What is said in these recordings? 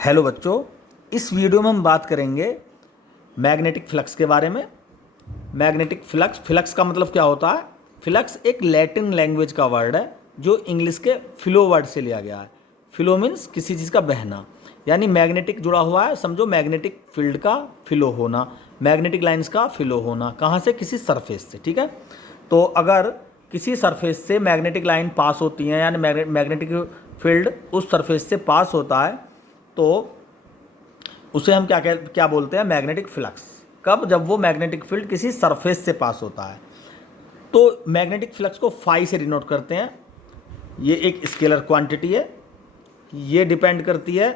Hello बच्चों, इस video में हम बात करेंगे मैग्नेटिक फ्लक्स के बारे में। मैग्नेटिक फ्लक्स का मतलब क्या होता है? फ्लक्स एक लैटिन लैंग्वेज का वर्ड है जो इंग्लिश के फ्लो वर्ड से लिया गया है। फ्लो मीन्स किसी चीज़ का बहना, यानी मैग्नेटिक जुड़ा हुआ है, समझो मैग्नेटिक फील्ड का फ्लो होना, मैग्नेटिक लाइंस का फ्लो होना। कहाँ से? किसी सरफेस से। ठीक है, तो अगर किसी सरफेस से मैग्नेटिक लाइन पास होती है, यानी मैग्नेटिक फील्ड उस सरफेस से पास होता है, तो उसे हम क्या बोलते हैं? Magnetic flux. कब? जब वो मैग्नेटिक फील्ड किसी सरफेस से पास होता है। तो मैग्नेटिक फ्लक्स को फाई से डिनोट करते हैं। ये एक स्केलर क्वांटिटी है, ये डिपेंड करती है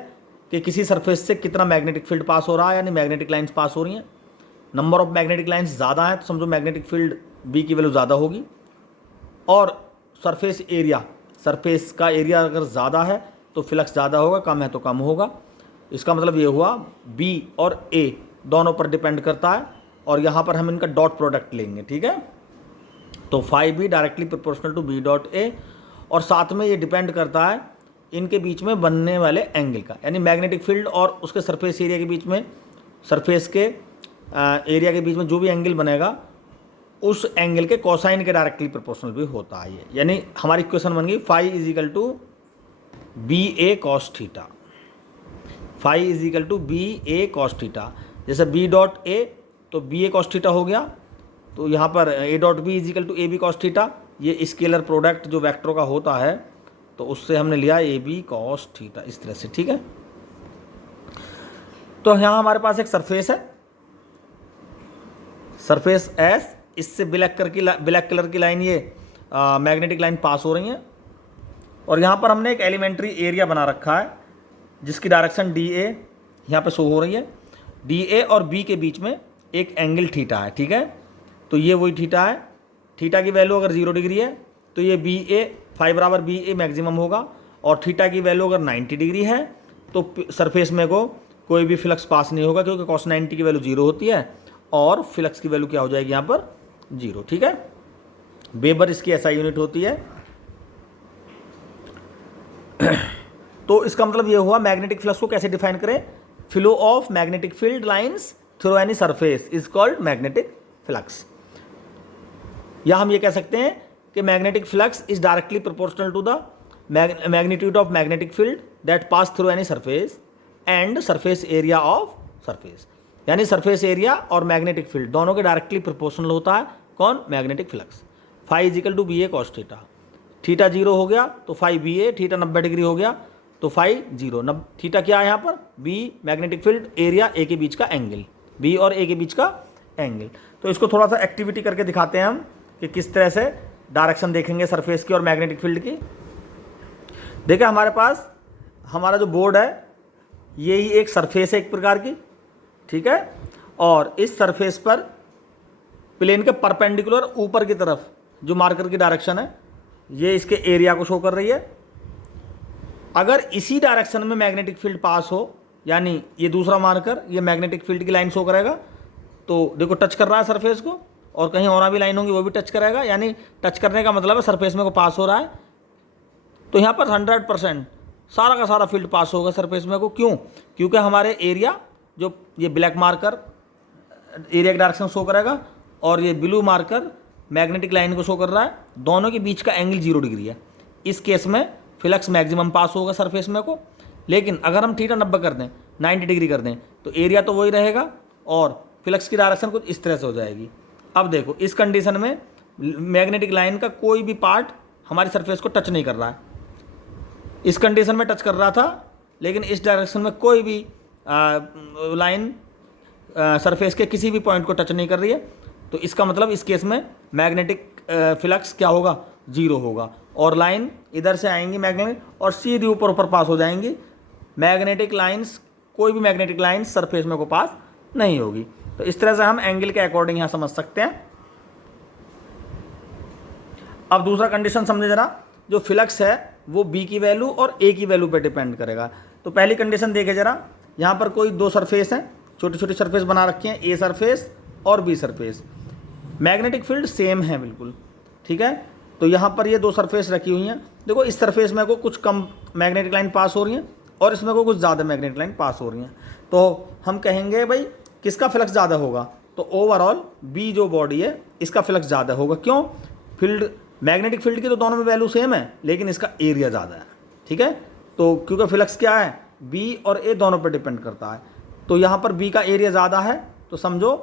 कि किसी सरफेस से कितना मैग्नेटिक फील्ड पास हो रहा है, यानी मैग्नेटिक लाइंस पास हो रही हैं। नंबर ऑफ मैग्नेटिक लाइंस ज़्यादा है तो समझो मैग्नेटिक फील्ड बी की वैल्यू ज़्यादा होगी। और सरफेस का एरिया अगर ज़्यादा है तो फ्लक्स ज़्यादा होगा, कम है तो कम होगा। इसका मतलब ये हुआ बी और ए दोनों पर डिपेंड करता है, और यहाँ पर हम इनका डॉट प्रोडक्ट लेंगे। ठीक है, तो phi B directly proportional to B dot A, और साथ में ये डिपेंड करता है इनके बीच में बनने वाले एंगल का, यानी मैग्नेटिक फील्ड और उसके सरफेस एरिया के बीच में, सरफेस के एरिया के बीच में जो भी एंगल बनेगा उस एंगल के कोसाइन के डायरेक्टली प्रोपोर्शनल भी होता है ये। यानी हमारी इक्वेशन बन गई phi is equal to B A cos theta. Phi is equal to B A cos theta. जैसे बी डॉट ए तो बी ए कॉस थीटा हो गया, तो यहाँ पर A dot B is equal to A B cos theta. ये scalar product जो वेक्टरों का होता है, तो उससे हमने लिया ए बी कॉस थीटा, इस तरह से। ठीक है, तो यहाँ हमारे पास एक सरफेस है, सरफेस एस, इससे ब्लैक कलर की लाइन, ये मैग्नेटिक लाइन पास हो रही है। और यहाँ पर हमने एक एलिमेंट्री एरिया बना रखा है जिसकी डायरेक्शन डी ए यहाँ पर शो हो रही है। डी ए और बी के बीच में एक एंगल थीटा है। ठीक है, तो ये वही थीटा है। थीटा की वैल्यू अगर 0 डिग्री है तो ये बी ए, फाई बराबर बी ए मैक्सिमम होगा, और थीटा की वैल्यू अगर 90 डिग्री है तो सरफेस में को कोई भी फ्लक्स पास नहीं होगा, क्योंकि कॉस 90 की वैल्यू 0 होती है और फ्लक्स की वैल्यू क्या हो जाएगी यहाँ पर? 0। ठीक है, वेबर इसकी एसआई यूनिट होती है। तो इसका मतलब ये हुआ मैग्नेटिक फ्लक्स को कैसे डिफाइन करें? Flow of magnetic field lines through any surface is called magnetic flux. या हम ये कह सकते हैं कि magnetic flux is directly proportional to the magnitude of magnetic field that pass through any surface and surface area of surface. यानी surface area और magnetic field दोनों के डायरेक्टली प्रोपोर्शनल होता है कौन? Magnetic flux. Phi is equal to B A cos theta. थीटा 0 हो गया तो फाई बी ए, थीटा 90 डिग्री हो गया तो फाई 0। थीटा क्या है यहाँ पर? B magnetic field, area A के बीच का एंगल, बी और ए के बीच का एंगल। तो इसको थोड़ा सा एक्टिविटी करके दिखाते हैं हम कि किस तरह से डायरेक्शन देखेंगे सरफेस की और मैग्नेटिक फील्ड की। देखिए हमारे पास हमारा जो बोर्ड है यही एक सरफेस है एक प्रकार की। ठीक है, और इस सरफेस पर प्लेन के परपेंडिकुलर ऊपर की तरफ जो मार्कर की डायरेक्शन है ये इसके एरिया को शो कर रही है। अगर इसी डायरेक्शन में मैग्नेटिक फील्ड पास हो, यानी ये दूसरा मार्कर ये मैग्नेटिक फील्ड की लाइन शो करेगा, तो देखो टच कर रहा है सरफेस को, और कहीं और भी लाइन होंगी वो भी टच करेगा, यानी टच करने का मतलब है सरफेस में को पास हो रहा है। तो यहाँ पर 100% सारा का सारा फील्ड पास होगा सरफेस में को। क्यों? क्योंकि हमारे एरिया, जो ये ब्लैक मार्कर एरिया की डायरेक्शन शो करेगा और ये ब्लू मार्कर मैग्नेटिक लाइन को शो कर रहा है, दोनों के बीच का एंगल 0 डिग्री है। इस केस में फ्लक्स मैक्सिमम पास होगा सरफेस में को। लेकिन अगर हम थीटा 90 कर दें, 90 डिग्री कर दें, तो एरिया तो वही रहेगा और फ्लक्स की डायरेक्शन कुछ इस तरह से हो जाएगी। अब देखो इस कंडीशन में मैग्नेटिक लाइन का कोई भी पार्ट हमारी सरफेस को टच नहीं कर रहा है। इस कंडीशन में टच कर रहा था, लेकिन इस डायरेक्शन में कोई भी लाइन सरफेस के किसी भी पॉइंट को टच नहीं कर रही है। तो इसका मतलब इस केस में मैग्नेटिक फ्लक्स क्या होगा? 0 होगा, और लाइन इधर से आएंगी मैग्नेटिक और सीधी ऊपर पास हो जाएंगी। मैग्नेटिक लाइंस, कोई भी मैग्नेटिक लाइंस सरफेस में को पास नहीं होगी। तो इस तरह से हम एंगल के अकॉर्डिंग यहाँ समझ सकते हैं। अब दूसरा कंडीशन समझे जरा। जो फ्लक्स है वो बी की वैल्यू और ए की वैल्यू पे डिपेंड करेगा। तो पहली कंडीशन देखे जरा, यहाँ पर कोई दो सरफेस हैं, छोटी छोटी सरफेस बना रखी हैं, ए सरफेस और B surface. Magnetic field same है बिल्कुल। ठीक है, तो यहाँ पर ये दो सरफेस रखी हुई हैं। देखो इस सरफेस में को कुछ कम मैग्नेटिक लाइन पास हो रही हैं, और इसमें को कुछ ज़्यादा मैग्नेटिक लाइन पास हो रही हैं, तो हम कहेंगे भाई किसका फ्लक्स ज़्यादा होगा, तो ओवरऑल बी जो बॉडी है इसका फ्लक्स ज़्यादा होगा। क्यों? फील्ड, मैग्नेटिक फील्ड की तो दोनों में वैल्यू सेम है, लेकिन इसका एरिया ज़्यादा है। ठीक है, तो क्योंकि फ्लक्स क्या है, बी और ए दोनों पर डिपेंड करता है, तो यहाँ पर बी का एरिया ज़्यादा है, तो समझो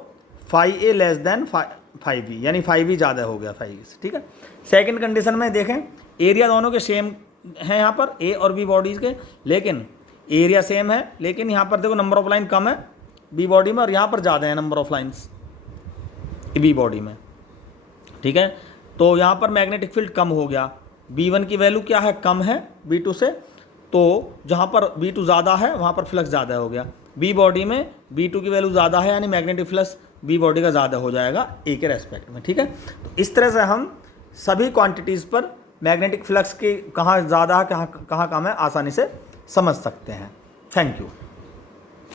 फाई ए लेस देन फाई बी, यानी फाई बी ज़्यादा हो गया फाई ए से। ठीक है, सेकेंड कंडीशन में देखें एरिया दोनों के सेम हैं यहाँ पर, ए और बी बॉडीज़ के, लेकिन एरिया सेम है, लेकिन यहाँ पर देखो नंबर ऑफ लाइन कम है बी बॉडी में और यहाँ पर ज़्यादा है number of lines B body में। ठीक है, तो यहाँ पर मैग्नेटिक फील्ड कम हो गया, B1 की वैल्यू क्या है, कम है B2 से, तो जहाँ पर B2 ज़्यादा है वहाँ पर फ्लक्स ज़्यादा हो गया। बी बॉडी में B2 की वैल्यू ज़्यादा है, यानी मैग्नेटिक फ्लक्स बी बॉडी का ज़्यादा हो जाएगा ए के रेस्पेक्ट में। ठीक है, तो इस तरह से हम सभी क्वांटिटीज़ पर मैग्नेटिक फ्लक्स की कहाँ ज़्यादा है कहाँ कम है आसानी से समझ सकते हैं। Thank you.